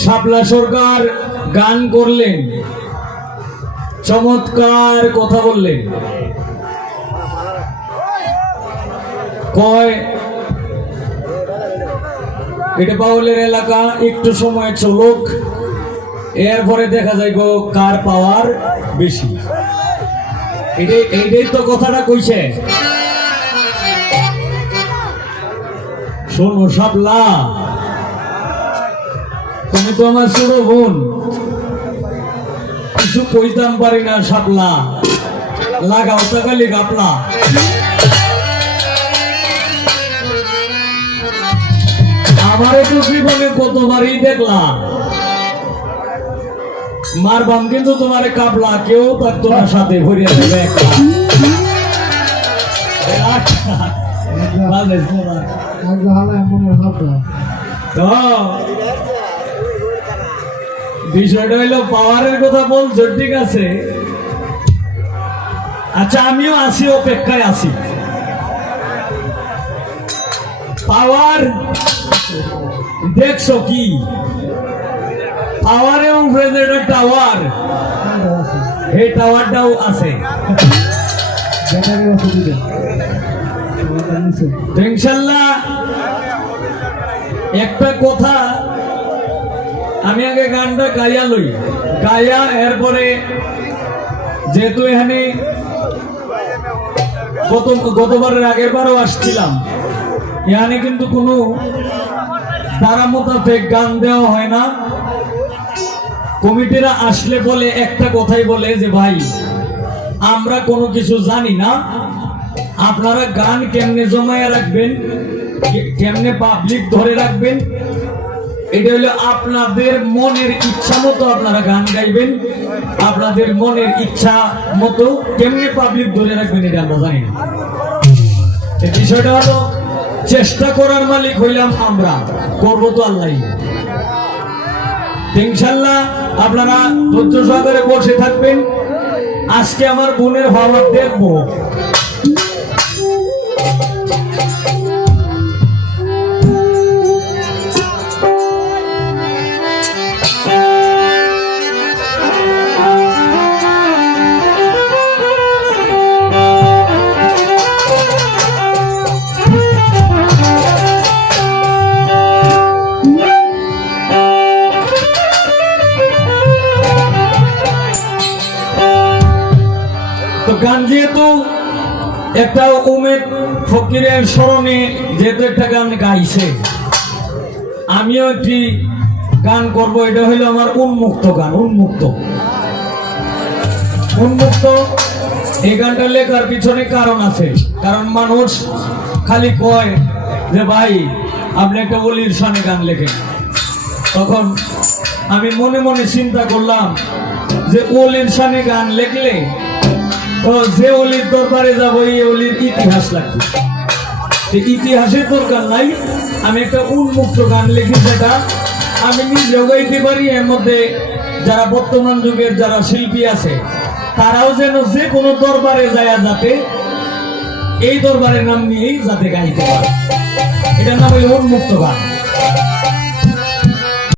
শাপলা সরকার গান করলেন, চমৎকার কথা বললেন। কয় এটা বাউলের এলাকা, একটু সময় চলুক, এরপরে দেখা যাইব কার পাওয়ার বেশি। এইটাই তো কথাটা কইছে। শোনো শাপলা, তুমি তো আমার ছোট বোন, কিছু কইতাম পারি না। শাপলা লাগাও তাকালি গাপলা। আমার একটু জীবনে কতবারই দেখলাম মারবাম, কিন্তু তোমার কাপলা কেউ থাকতো না সাথে ভরিয়ে দেবে একটা। তো বিষয়টা হইলো পাওয়ারের কথা বলছো, ঠিক আছে। আচ্ছা, আমিও আছি, অপেক্ষায় আছি। পাওয়ার দেখছো কি? পাওয়ারের উপরে যেটা টাওয়ার, এই টাওয়ারটাও আছে। ইনশাল্লাহ একটা কথা আমি আগে গানটা গাইয়া লই, গাইয়া এরপরে যেহেতু এখানে গতবারের আগের বারও আসছিলাম, এখানে কিন্তু কোনো দ্বারা মোতাবেক গান দেওয়া হয় না। কমিটিরা আসলে বলে একটা কথাই বলে যে ভাই আমরা কোনো কিছু জানি না, আপনারা গান কেমনে জমায়া রাখবেন, কেমনে পাবলিক ধরে রাখবেন, এটা হলো আপনাদের মনের ইচ্ছা মতো আপনারা গান গাইবেন, আপনাদের মনের ইচ্ছা মতো কেমনে পাবলিক ধরে রাখবেন এটা আমরা জানি না। এই বিষয়টা হলো চেষ্টা করার মালিক হইলাম আমরা, করবো তো আল্লাহ। ইনশাল্লাহ আপনারা ধৈর্য সহকারে বসে থাকবেন। আজকে আমার বোনের ভাব দেখবো। গান যেহেতু একটা উমেদ ফকিরের স্মরণে যেহেতু একটা গান গাইছে, আমিও একটি গান করব। এটা হইলো আমার উন্মুক্ত গান। উন্মুক্ত এই গানটা লেখার পিছনে কারণ আছে। কারণ মানুষ খালি কয় যে ভাই আপনি একটা অলির শানে গান লেখেন। তখন আমি মনে মনে চিন্তা করলাম যে অলির শানে গান লেখলে তো যে অলির দরবারে যাবো এই অলির ইতিহাস লাগবে, ইতিহাসের দরকার নাই। আমি একটা উন্মুক্ত গান লিখি, যেটা আমি নিজেও গাইতে পারি। এর মধ্যে যারা বর্তমান যুগের যারা শিল্পী আছে তারাও যেন যে কোনো দরবারে যায় যাতে এই দরবারের নাম নিয়েই যাতে গাইতে পারে। এটার নাম হইল উন্মুক্ত গান।